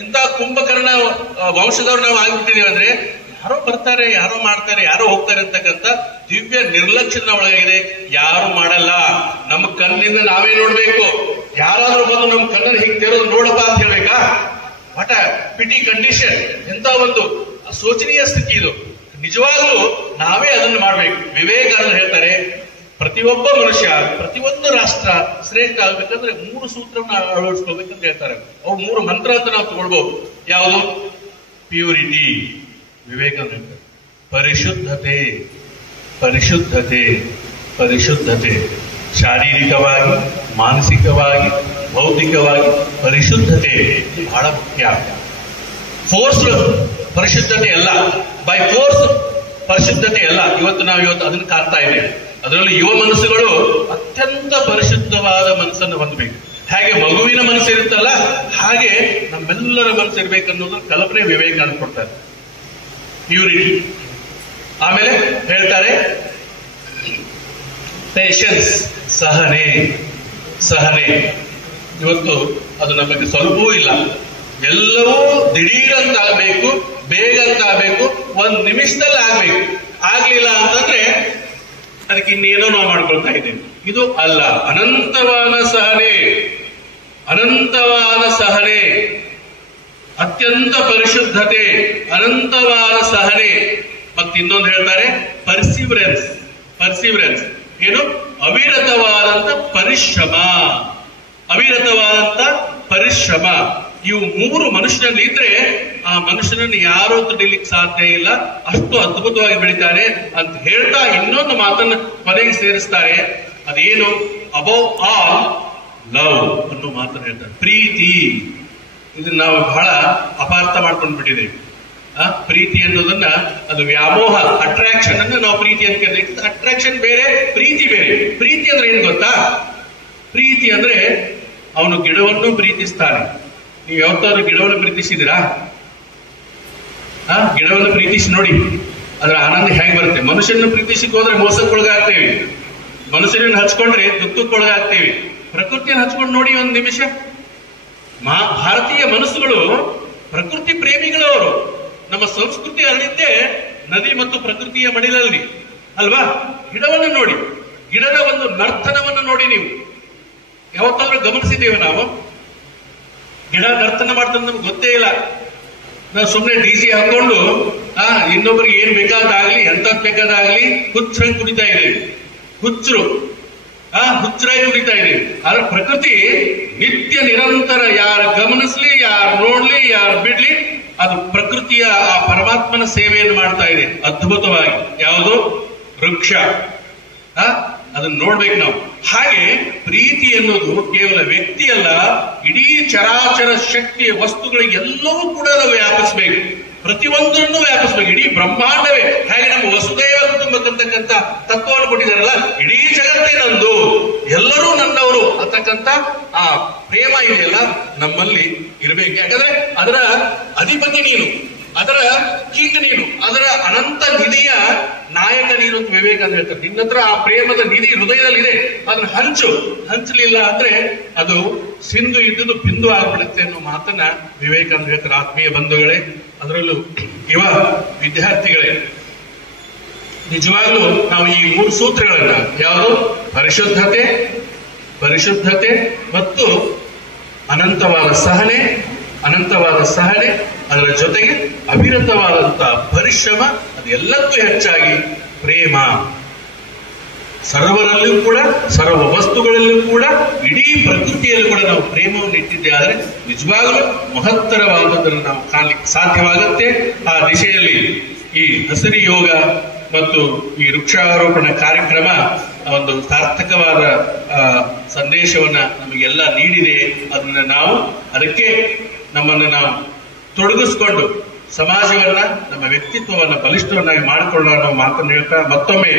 ಇಂಥ ಕುಂಭಕರ್ಣ ವಂಶದವ್ರು ನಾವು ಆಗ್ಬಿಟ್ಟಿದೀವಿ ಅಂದ್ರೆ ಯಾರೋ ಬರ್ತಾರೆ, ಯಾರೋ ಮಾಡ್ತಾರೆ, ಯಾರೋ ಹೋಗ್ತಾರೆ ಅಂತಕ್ಕಂಥ ದಿವ್ಯ ನಿರ್ಲಕ್ಷ್ಯದ ಒಳಗಿದೆ. ಯಾರು ಮಾಡಲ್ಲ. ನಮ್ಮ ಕಣ್ಣಿಂದ ನಾವೇ ನೋಡ್ಬೇಕು. ಯಾರಾದ್ರೂ ಬಂದು ನಮ್ಮ ಕಣ್ಣನ್ನು ಹೀಗೆ ತೆರೆದು ನೋಡಪ್ಪ ಅಂತ ಹೇಳ್ಬೇಕಾ? What a pity condition. ಎಂತ ಒಂದು ಶೋಚನೀಯ ಸ್ಥಿತಿ ಇದು. ನಿಜವಾಗ್ಲೂ ನಾವೇ ಅದನ್ನು ಮಾಡ್ಬೇಕು. ವಿವೇಕಾನಂದರು ಹೇಳ್ತಾರೆ, ಪ್ರತಿಯೊಬ್ಬ ಮನುಷ್ಯ, ಪ್ರತಿಯೊಂದು ರಾಷ್ಟ್ರ ಶ್ರೇಷ್ಠ ಆಗ್ಬೇಕಂದ್ರೆ 3 ಸೂತ್ರವನ್ನು ಅಳವಡಿಸ್ಕೊಳ್ಬೇಕಂತ ಹೇಳ್ತಾರೆ. ಅವು 3 ಮಂತ್ರ ಅಂತ ನಾವು ತಗೊಳ್ಬಹುದು. ಯಾವುದು? ಪ್ಯೂರಿಟಿ. ವಿವೇಕಾನಂದ ಹೇಳ್ತಾರೆ ಪರಿಶುದ್ಧತೆ, ಪರಿಶುದ್ಧತೆ, ಪರಿಶುದ್ಧತೆ. ಶಾರೀರಿಕವಾಗಿ, ಮಾನಸಿಕವಾಗಿ, ಬೌದ್ಧಿಕವಾಗಿ ಪರಿಶುದ್ಧತೆ ಬಹಳ ಮುಖ್ಯ. ಫೋರ್ಸ್ ಪರಿಶುದ್ಧತೆ ಅಲ್ಲ, ಬೈ ಫೋರ್ಸ್ ಪರಿಶುದ್ಧತೆ ಅಲ್ಲ. ಇವತ್ತು ಅದನ್ನು ಕಾಣ್ತಾ ಇದ್ದೇವೆ. ಅದರಲ್ಲಿ ಯುವ ಮನಸ್ಸುಗಳು ಅತ್ಯಂತ ಪರಿಶುದ್ಧವಾದ ಮನಸ್ಸನ್ನು ಹೊಂದಬೇಕು. ಹಾಗೆ ಮಗುವಿನ ಮನಸ್ಸು ಇರುತ್ತಲ್ಲ, ಹಾಗೆ ನಮ್ಮೆಲ್ಲರ ಮನಸ್ಸು ಇರಬೇಕನ್ನೋದನ್ನ ಕಲ್ಪನೆ ವಿವೇಕಾನಂದ ಕೊಡ್ತಾರೆ. ಪ್ಯೂರಿಟಿ. ಆಮೇಲೆ ಹೇಳ್ತಾರೆ ಪೇಷನ್ಸ್, ಸಹನೆ. ಸಹನೆ ಇವತ್ತು ಅದು ನಮಗೆ ಸ್ವಲ್ಪವೂ ಇಲ್ಲ. ಎಲ್ಲವೂ ದಿಢೀರಂತ ಆಗ್ಬೇಕು, ಬೇಗ ಅಂತ ಆಗ್ಬೇಕು, 1 ನಿಮಿಷದಲ್ಲಿ ಆಗ್ಬೇಕು. ಆಗ್ಲಿಲ್ಲ ಅಂತಂದ್ರೆ ಅದಕ್ಕೆ ಇನ್ನೇನೋ ನಾವು ಮಾಡ್ಕೊಳ್ತಾ ಇದ್ದೇವೆ. ಇದು ಅಲ್ಲ. ಅನಂತವಾದ ಸಹನೆ, ಅನಂತವಾದ ಸಹನೆ, ಅತ್ಯಂತ ಪರಿಶುದ್ಧತೆ, ಅನಂತವಾದ ಸಹನೆ. ಮತ್ತೆ ಇನ್ನೊಂದು ಹೇಳ್ತಾರೆ ಪರ್ಸಿವರೆನ್ಸ್. ಪರ್ಸಿವರೆನ್ಸ್ ಏನು? ಅವಿರತವಾದಂತ ಪರಿಶ್ರಮ. ಅವಿರತವಾದಂತ ಪರಿಶ್ರಮ. ಇವು 3 ಮನುಷ್ಯನಲ್ಲಿ ಇದ್ರೆ ಆ ಮನುಷ್ಯನನ್ನು ಯಾರೂ ತಡಿಲಿಕ್ಕೆ ಸಾಧ್ಯ ಇಲ್ಲ. ಅಷ್ಟು ಅದ್ಭುತವಾಗಿ ಬೆಳಿತಾನೆ ಅಂತ ಹೇಳ್ತಾ ಇನ್ನೊಂದು ಮಾತನ್ನ ಕೊನೆಗೆ ಸೇರಿಸ್ತಾರೆ. ಅದೇನು? ಅಬೌವ್ ಆಲ್ ಲವ್ ಅನ್ನೋ ಮಾತನ್ನ ಹೇಳ್ತಾರೆ. ಪ್ರೀತಿ. ಇದನ್ನ ನಾವು ಬಹಳ ಅಪಾರ್ಥ ಮಾಡ್ಕೊಂಡು ಬಿಟ್ಟಿದ್ದೇವೆ. ಪ್ರೀತಿ ಅನ್ನೋದನ್ನ ಅದು ವ್ಯಾಮೋಹ, ಅಟ್ರಾಕ್ಷನ್ ಅನ್ನ ನಾವು ಪ್ರೀತಿ ಅಂತ ಕರೀತೀವಿ. ಅಟ್ರಾಕ್ಷನ್ ಬೇರೆ, ಪ್ರೀತಿ ಬೇರೆ. ಪ್ರೀತಿ ಅಂದ್ರೆ ಏನ್ ಗೊತ್ತಾ? ಪ್ರೀತಿ ಅಂದ್ರೆ ಅವನು ಗಿಡವನ್ನು ಪ್ರೀತಿಸ್ತಾನೆ. ನೀವು ಯಾವತ್ತಾದ್ರೂ ಗಿಡವನ್ನು ಪ್ರೀತಿಸಿದಿರಾ? ಗಿಡವನ್ನು ಪ್ರೀತಿಸಿ ನೋಡಿ, ಅದರ ಆನಂದ ಹೇಗೆ ಬರುತ್ತೆ. ಮನುಷ್ಯನ ಪ್ರೀತಿಸಿಕ್ ಹೋದ್ರೆ ಮೋಸಕ್ಕೊಳಗಾಗ್ತೇವೆ. ಮನುಷ್ಯನನ್ನು ಹಚ್ಕೊಂಡ್ರೆ ದುಃಖಕ್ಕೊಳಗಾಗ್ತೇವೆ. ಪ್ರಕೃತಿಯನ್ನು ಹಚ್ಕೊಂಡು ನೋಡಿ ಒಂದು ನಿಮಿಷ. ಭಾರತೀಯ ಮನಸ್ಸುಗಳು ಪ್ರಕೃತಿ ಪ್ರೇಮಿಗಳವರು. ನಮ್ಮ ಸಂಸ್ಕೃತಿ ಹರಡಿದ್ದೇ ನದಿ ಮತ್ತು ಪ್ರಕೃತಿಯ ಮಡಿಲಲ್ಲಿ ಅಲ್ವಾ? ಗಿಡವನ್ನು ನೋಡಿ, ಗಿಡದ ಒಂದು ನರ್ತನವನ್ನು ನೋಡಿ. ನೀವು ಯಾವತ್ತಾದ್ರೂ ಗಮನಿಸಿದ್ದೇವೆ ನಾವು? ಗಿಡ ನರ್ತನ ಮಾಡ್ತಂದ್ರೆ ನಮ್ಗೆ ಗೊತ್ತೇ ಇಲ್ಲ. ನಾವು ಸುಮ್ಮನೆ ಡಿಜಿ ಹಾಕೊಂಡು ಇನ್ನೊಬ್ರಿಗೆ ಏನ್ ಬೇಕಾದಾಗ್ಲಿ, ಎಂತದ್ ಬೇಕಾದಾಗ್ಲಿ ಹುಚ್ಚರಾಗಿ ಕುಡಿತಾ ಇದ್ದೇವೆ. ಹುಚ್ಚರಾಗಿ ಕುಡಿತಾ ಇದ್ದೇವೆ. ಆದ್ರೆ ಪ್ರಕೃತಿ ನಿತ್ಯ ನಿರಂತರ, ಯಾರು ಗಮನಿಸ್ಲಿ, ಯಾರು ನೋಡ್ಲಿ, ಯಾರು ಬಿಡ್ಲಿ, ಅದು ಪ್ರಕೃತಿಯ ಆ ಪರಮಾತ್ಮನ ಸೇವೆಯನ್ನು ಮಾಡ್ತಾ ಇದೆ ಅದ್ಭುತವಾಗಿ. ಯಾವುದು? ವೃಕ್ಷ. ಅದನ್ನ ನೋಡ್ಬೇಕು ನಾವು. ಹಾಗೆ ಪ್ರೀತಿ ಎನ್ನುವುದು ಕೇವಲ ವ್ಯಕ್ತಿ ಅಲ್ಲ, ಇಡೀ ಚರಾಚರ ಶಕ್ತಿಯ ವಸ್ತುಗಳಿಗೆ ಎಲ್ಲವೂ ಕೂಡ ನಾವು ವ್ಯಾಪಿಸ್ಬೇಕು. ಪ್ರತಿಯೊಂದನ್ನು ವ್ಯಾಪಿಸ್ಬೇಕು. ಇಡೀ ಬ್ರಹ್ಮಾಂಡವೇ ಹಾಗೆ ನಮ್ಮ ವಸುದೈವ ಕುಟುಂಬಕ್ಕಂತಕ್ಕಂಥ ತತ್ವವನ್ನು ಕೊಟ್ಟಿದ್ದಾರಲ್ಲ, ಇಡೀ ಜಗತ್ತೇ ನಂದು, ಎಲ್ಲರೂ ನನ್ನವರು ಅಂತಕ್ಕಂಥ ಆ ಪ್ರೇಮ ಇದೆಯಲ್ಲ ನಮ್ಮಲ್ಲಿ ಇರಬೇಕು. ಯಾಕಂದ್ರೆ ಅದರ ಅಧಿಪತಿ ನೀನು, ಅದರ ಕೀಟ ನೀನು, ಅದರ ಅನಂತ ನಿಧಿಯ ನಾಯಕ ನೀನು ಅಂತ ವಿವೇಕಾನಂದ ಹೇಳ್ತಾರೆ. ನಿನ್ನ ಹತ್ರ ಆ ಪ್ರೇಮದ ನಿಧಿ ಹೃದಯದಲ್ಲಿದೆ, ಅದನ್ನ ಹಂಚಲಿಲ್ಲ ಅಂದ್ರೆ ಅದು ಸಿಂಧು ಇದ್ದುದು ಬಿಂದು ಆಗ್ಬಿಡುತ್ತೆ ಅನ್ನೋ ಮಾತನ್ನ ವಿವೇಕಾನಂದ ಹೇಳ್ತಾರೆ. ಆತ್ಮೀಯ ಬಂಧುಗಳೇ, ಅದರಲ್ಲೂ ಯುವ ವಿದ್ಯಾರ್ಥಿಗಳೇ, ನಿಜವಾಗ್ಲೂ ನಾವು ಈ 3 ಸೂತ್ರಗಳನ್ನ, ಯಾವುದು? ಪರಿಶುದ್ಧತೆ, ಪರಿಶುದ್ಧತೆ ಮತ್ತು ಅನಂತವಾದ ಸಹನೆ, ಅನಂತವಾದ ಸಹನೆ, ಅದರ ಜೊತೆಗೆ ಅವಿರತವಾದಂತಹ ಪರಿಶ್ರಮ, ಅದೆಲ್ಲಕ್ಕೂ ಹೆಚ್ಚಾಗಿ ಪ್ರೇಮ. ಸರ್ವರಲ್ಲೂ ಕೂಡ, ಸರ್ವ ವಸ್ತುಗಳಲ್ಲೂ ಕೂಡ, ಇಡೀ ಪ್ರಕೃತಿಯಲ್ಲೂ ಕೂಡ ನಾವು ಪ್ರೇಮವನ್ನು ಇಟ್ಟಿದ್ದೆ ಆದರೆ ನಿಜವಾಗಲೂ ಮಹತ್ತರವಾದದನ್ನು ನಾವು ಕಾಣಲಿಕ್ಕೆ ಸಾಧ್ಯವಾಗುತ್ತೆ. ಆ ದಿಶೆಯಲ್ಲಿ ಈ ಹಸಿರು ಯೋಗ ಮತ್ತು ಈ ವೃಕ್ಷಾರೋಪಣ ಕಾರ್ಯಕ್ರಮ ಒಂದು ಸಾರ್ಥಕವಾದ ಸಂದೇಶವನ್ನ ನಮಗೆಲ್ಲ ನೀಡಿದೆ. ಅದನ್ನ ನಾವು ಅದಕ್ಕೆ ನಮ್ಮನ್ನು ನಾವು ತೊಡಗಿಸ್ಕೊಂಡು ಸಮಾಜವನ್ನ, ನಮ್ಮ ವ್ಯಕ್ತಿತ್ವವನ್ನ ಬಲಿಷ್ಠವನ್ನಾಗಿ ಮಾಡಿಕೊಳ್ಳೋಣ ಅನ್ನೋ ಮಾತನ್ನು ಹೇಳ್ತಾ ಮತ್ತೊಮ್ಮೆ